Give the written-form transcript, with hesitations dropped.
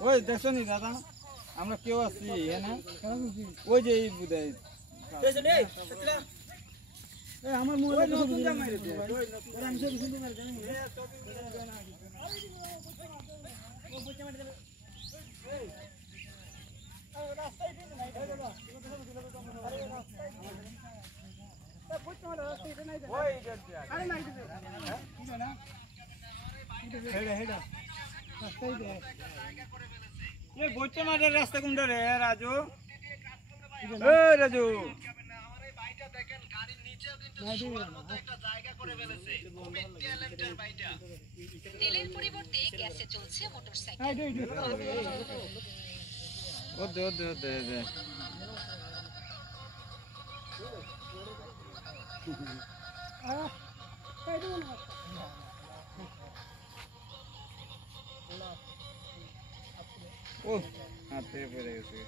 ওই দেখছো নি দাদা আমরা কেউ আছি না ওই যে এই বুদাই আমার মোবাইল নতুন জামাই রে আমি সব শুনতে পারি জানি ও বুঝতে মারি দেবে এই রাস্তায় দিন নাই দাদা এই বুঝতে মারি রাস্তায় নাই ওই আরে নাই দিবে হ্যাঁ কি না হেডা হেডা রাস্তায় দে ये बोचते मारे रास्ते कुंडा रे राजू ए राजू हमारे भाईटा দেখেন গাড়ির নিচেও কিন্তু শোয়ার মতো একটা জায়গা করে ফেলেছে খুবই ট্যালেন্টেড ভাইটা তেলের পরিবর্তে গ্যাসে চলছে মোটরসাইকেল ওদে ওদে ওদে ওদে কাই দিও না ও হাতে পড়ে গেছে